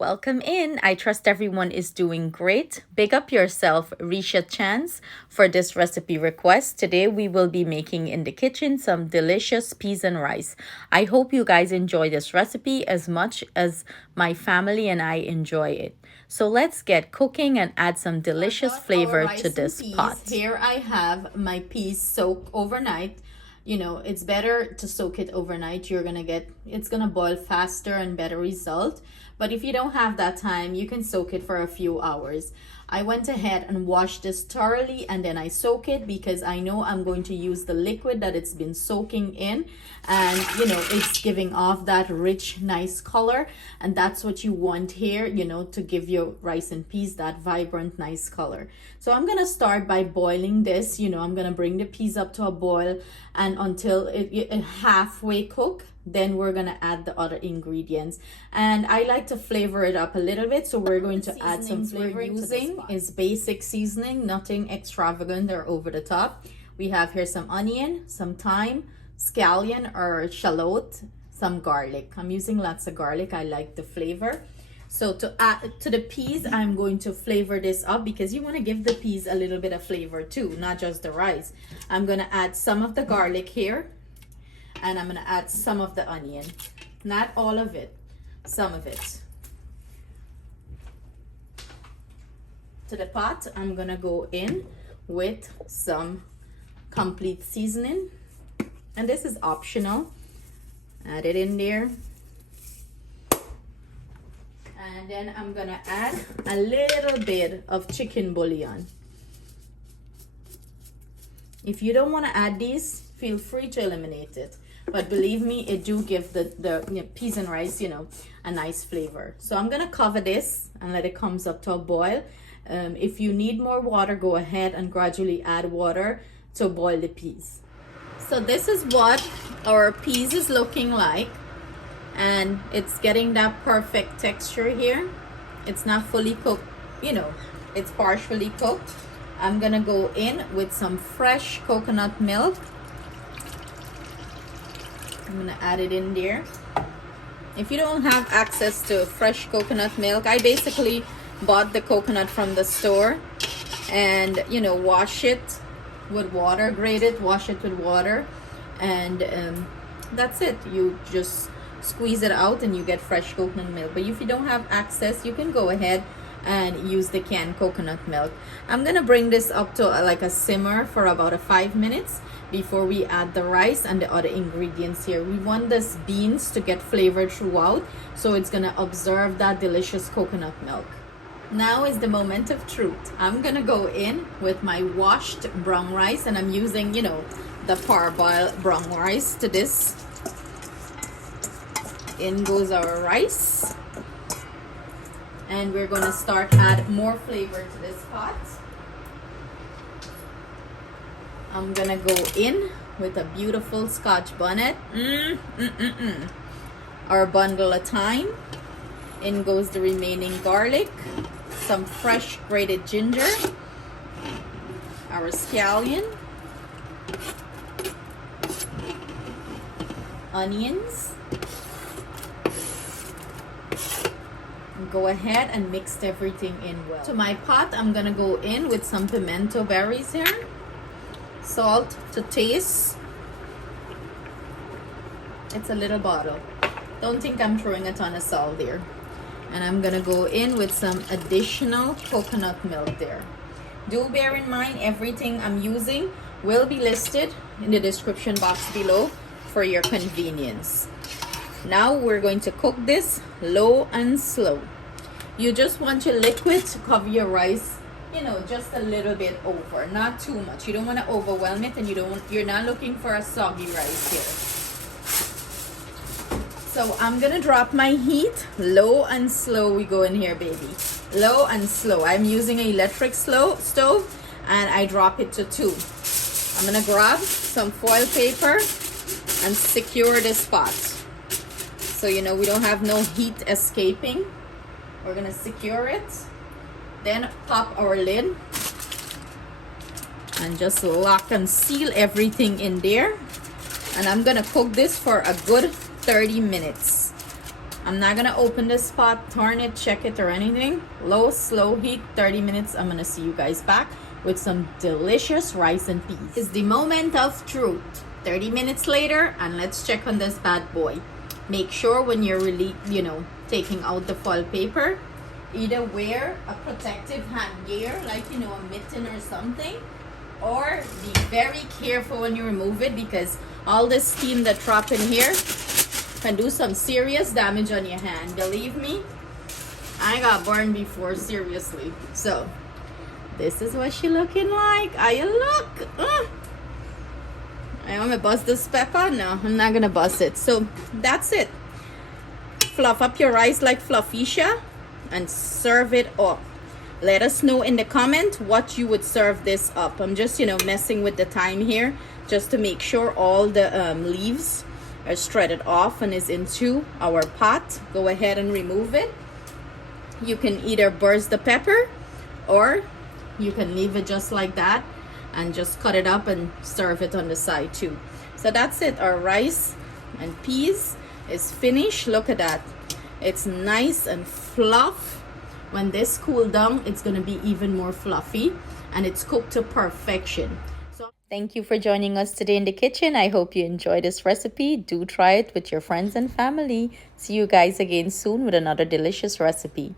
Welcome in. I trust everyone is doing great. Big up yourself, Risha Chance, for this recipe request. Today we will be making in the kitchen some delicious peas and rice. I hope you guys enjoy this recipe as much as my family and I enjoy it. So let's get cooking and add some delicious flavor to this pot. Here I have my peas soaked overnight. You know, it's better to soak it overnight. It's gonna boil faster and better result. But if you don't have that time, you can soak it for a few hours. I went ahead and washed this thoroughly and then I soak it because I know I'm going to use the liquid that it's been soaking in, and you know, it's giving off that rich, nice color, and that's what you want here, you know, to give your rice and peas that vibrant, nice color. So I'm gonna start by boiling this. You know, I'm gonna bring the peas up to a boil and until it halfway cook. Then we're gonna add the other ingredients, and I like to flavor it up a little bit, so we're going to add some flavoring. Using is basic seasoning, nothing extravagant or over the top. We have here some onion, some thyme, scallion or shallot, some garlic. I'm using lots of garlic. I like the flavor. So to add to the peas, I'm going to flavor this up because you want to give the peas a little bit of flavor too, not just the rice. I'm going to add some of the garlic here, and I'm going to add some of the onion. Not all of it, some of it. To the pot, I'm going to go in with some complete seasoning. And this is optional. Add it in there. And then I'm going to add a little bit of chicken bouillon. If you don't want to add these, feel free to eliminate it. But believe me, it do give the you know, peas and rice, you know, a nice flavor. So I'm going to cover this and let it comes up to a boil. If you need more water, go ahead and gradually add water to boil the peas. So this is what our peas is looking like. And it's getting that perfect texture here. It's not fully cooked, you know, it's partially cooked. I'm going to go in with some fresh coconut milk. I'm going to add it in there. If you don't have access to fresh coconut milk, I basically bought the coconut from the store and, you know, wash it with water, grate it, wash it with water, and that's it. You just squeeze it out and you get fresh coconut milk. But if you don't have access, you can go ahead and use the canned coconut milk. I'm gonna bring this up to like a simmer for about 5 minutes before we add the rice and the other ingredients here. We want this beans to get flavored throughout, so it's gonna absorb that delicious coconut milk. Now is the moment of truth. I'm gonna go in with my washed brown rice, and I'm using, you know, the parboiled brown rice to this. In goes our rice, and we're going to start add more flavor to this pot. I'm gonna go in with a beautiful Scotch bonnet, our bundle of thyme. In goes the remaining garlic, some fresh grated ginger, our scallion, onions. Go ahead and mix everything in well. To my pot, I'm gonna go in with some pimento berries here, salt to taste. It's a little bottle. Don't think I'm throwing a ton of salt there. And I'm gonna go in with some additional coconut milk there. Do bear in mind, everything I'm using will be listed in the description box below for your convenience. Now we're going to cook this low and slow. You just want your liquid to cover your rice, you know, just a little bit over, not too much. You don't want to overwhelm it, and you're not looking for a soggy rice here. So I'm gonna drop my heat low and slow. We go in here, baby, low and slow. I'm using an electric stove, and I drop it to 2. I'm gonna grab some foil paper and secure this pot. So, you know, we don't have no heat escaping. We're gonna secure it. Then pop our lid and just lock and seal everything in there. And I'm gonna cook this for a good 30 minutes. I'm not gonna open this pot, turn it, check it or anything. Low, slow heat, 30 minutes. I'm gonna see you guys back with some delicious rice and peas. It's the moment of truth. 30 minutes later, and let's check on this bad boy. Make sure when you're really, taking out the foil paper, either wear a protective hand gear, like, a mitten or something, or be very careful when you remove it, because all the steam that drop in here can do some serious damage on your hand. Believe me, I got burned before, seriously. So this is what she looking like. Are you look? I'm gonna bust this pepper. No, I'm not gonna bust it. So that's it. Fluff up your rice like Fluffisha and serve it up. Let us know in the comment what you would serve this up. I'm just messing with the thyme here just to make sure all the leaves are shredded off and is into our pot. Go ahead and remove it. You can either burst the pepper or you can leave it just like that and just cut it up and serve it on the side too. So that's it. Our rice and peas is finished. Look at that. It's nice and fluff. When this cool down, it's gonna be even more fluffy, and it's cooked to perfection. So Thank you for joining us today in the kitchen. I hope you enjoyed this recipe. Do try it with your friends and family. See you guys again soon with another delicious recipe.